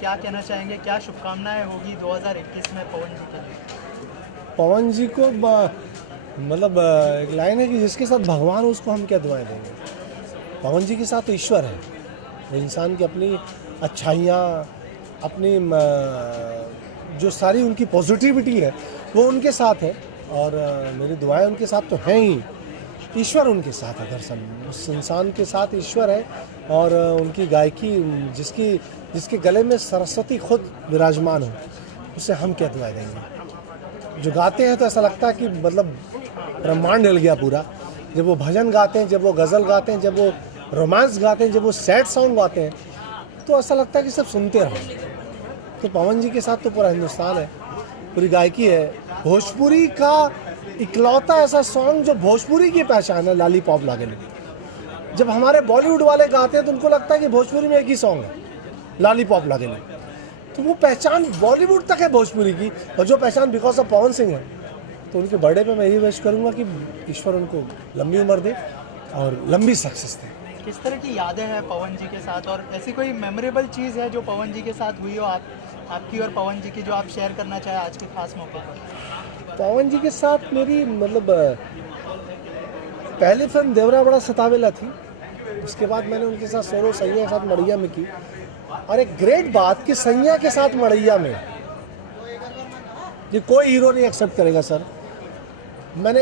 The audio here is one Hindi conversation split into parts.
क्या कहना चाहेंगे, क्या शुभकामनाएं होगी 2021 में पवन जी के लिए? पवन जी को मतलब एक लाइन है कि जिसके साथ भगवान हो उसको हम क्या दुआएं देंगे। पवन जी के साथ तो ईश्वर है, वो इंसान की अपनी अच्छाइयाँ, अपनी जो सारी उनकी पॉजिटिविटी है वो उनके साथ है, और मेरी दुआएं उनके साथ तो हैं ही। ईश्वर उनके साथ है, दरअसल उस इंसान के साथ ईश्वर है, और उनकी गायकी, जिसके गले में सरस्वती खुद विराजमान हो, उससे हम क्या दुआएं देंगे। जो गाते हैं तो ऐसा लगता है कि मतलब ब्रह्मांड हिल गया पूरा। जब वो भजन गाते हैं, जब वो गज़ल गाते हैं, जब वो रोमांस गाते हैं, जब वो सैड सॉन्ग गाते हैं, तो ऐसा लगता है कि सब सुनते रहो। तो पवन जी के साथ तो पूरा हिंदुस्तान है, पूरी गायकी है। भोजपुरी का इकलौता ऐसा सॉन्ग जो भोजपुरी की पहचान है, लॉलीपॉप लागेली। जब हमारे बॉलीवुड वाले गाते हैं तो उनको लगता है कि भोजपुरी में एक ही सॉन्ग है, लॉलीपॉप लागेली। तो वो पहचान बॉलीवुड तक है भोजपुरी की, और जो पहचान बिकॉज ऑफ पवन सिंह है। तो उनके बर्थडे पे मैं यही विश करूँगा कि ईश्वर उनको लंबी उम्र दे और लंबी सक्सेस दे। किस तरह की यादें हैं पवन जी के साथ, और ऐसी कोई मेमोरेबल चीज़ है जो पवन जी के साथ हुई हो आपकी और पवन जी की, जो आप शेयर करना चाहें आज के खास मौके पर? पवन जी के साथ मेरी मतलब पहली फिल्म देवरा बड़ा सतावेला थी। उसके बाद मैंने उनके साथ सोलो सैया के साथ मड़ैया में की। और एक ग्रेट बात कि सैया के साथ मड़ैया में ये कोई हीरो नहीं एक्सेप्ट करेगा सर। मैंने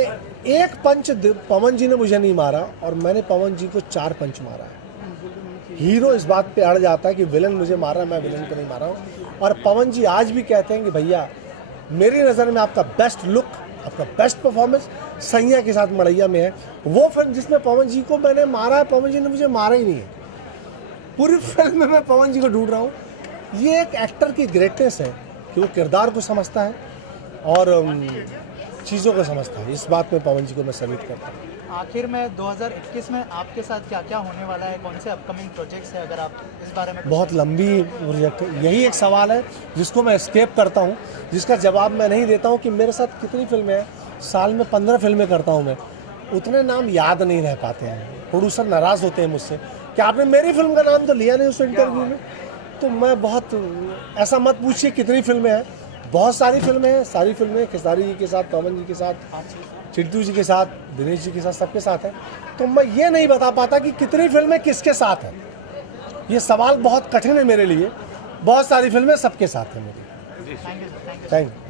एक पंच पवन जी ने मुझे नहीं मारा, और मैंने पवन जी को 4 पंच मारा है। हीरो इस बात पे अड़ जाता है कि विलन मुझे मारा, मैं विलन को नहीं मारा हूँ। और पवन जी आज भी कहते हैं कि भैया मेरी नज़र में आपका बेस्ट लुक, आपका बेस्ट परफॉर्मेंस सैया के साथ मड़ैया में है। वो फिल्म जिसमें पवन जी को मैंने मारा है, पवन जी ने मुझे मारा ही नहीं है। पूरी फिल्म में मैं पवन जी को ढूंढ रहा हूँ। ये एक एक्टर की ग्रेटनेस है कि वो किरदार को समझता है और चीज़ों को समझता है। इस बात में पवन जी को मैं सैल्यूट करता हूँ। आखिर में 2021 में आपके साथ क्या क्या होने वाला है, कौन से अपकमिंग प्रोजेक्ट्स हैं, अगर आप इस बारे में? बहुत लंबी प्रोजेक्ट है, यही एक सवाल है जिसको मैं एस्केप करता हूँ, जिसका जवाब मैं नहीं देता हूँ कि मेरे साथ कितनी फिल्में हैं। साल में 15 फिल्में करता हूँ मैं, उतने नाम याद नहीं रह पाते हैं। प्रोड्यूसर नाराज़ होते हैं मुझसे कि आपने मेरी फिल्म का नाम तो लिया नहीं उस इंटरव्यू में। तो मैं बहुत, ऐसा मत पूछिए कितनी फिल्में हैं, बहुत सारी फिल्में हैं। सारी फिल्में खेसारी जी के साथ, पवन जी के साथ, चिंटू जी के साथ, दिनेश जी के साथ, सबके साथ है। तो मैं ये नहीं बता पाता कि कितनी फिल्में किसके साथ हैं। ये सवाल बहुत कठिन है मेरे लिए। बहुत सारी फिल्में सबके साथ हैं मेरी। Thank you. Thank you.